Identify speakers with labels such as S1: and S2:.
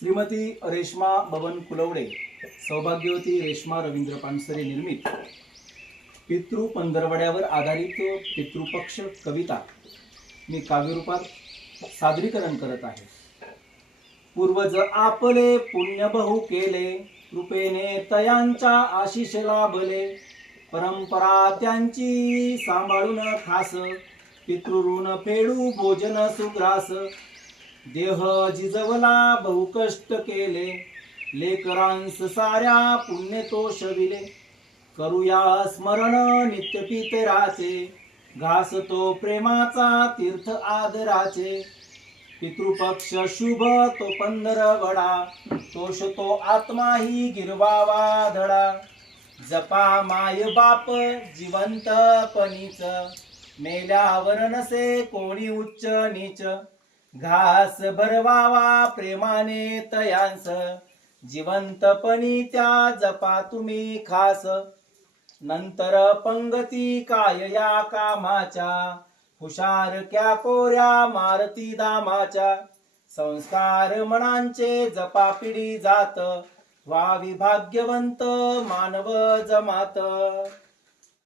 S1: श्रीमती रेश्मा बबन कुलवडे सौभाग्यवती रेश्मा रवींद्र पानसरे निर्मित. पितृ पंधरवड्यावर आधारित पितृपक्ष कविता. मी काव्यरूपात सादरीकरण करत आहे. पूर्वज आपले पुण्य बहु केले कृपेने तयांच्या आशिष लाभले. परंपरा त्यांची सांभाळून खास पितृऋण फेडू भोजन सुग्रास. देह जिजवला बहु कष्ट केले. लेकरांस साऱ्या पुण्य तोषविले करूया स्मरण नित्य पितराचे. घास तो प्रेमाचा तीर्थ आदराचे. पितृपक्ष शुभ तो पंधरवडा. तोष तो आत्मा ही गिरवावा धडा. जपा माय बाप जिवंतपणीच मेल्यावर नसे कोणी उच्च नीच. घास भरवावा प्रेमाने तयांस. जिवंतपणी त्या जपा तुम्ही खास. नंतर पंगती काय या कामाच्या? हुशार क्या कोऱ्या मारती दामाच्या? संस्कार मनांचे जपा पिढी जात. वा विभाग्यवंत मानव जमात.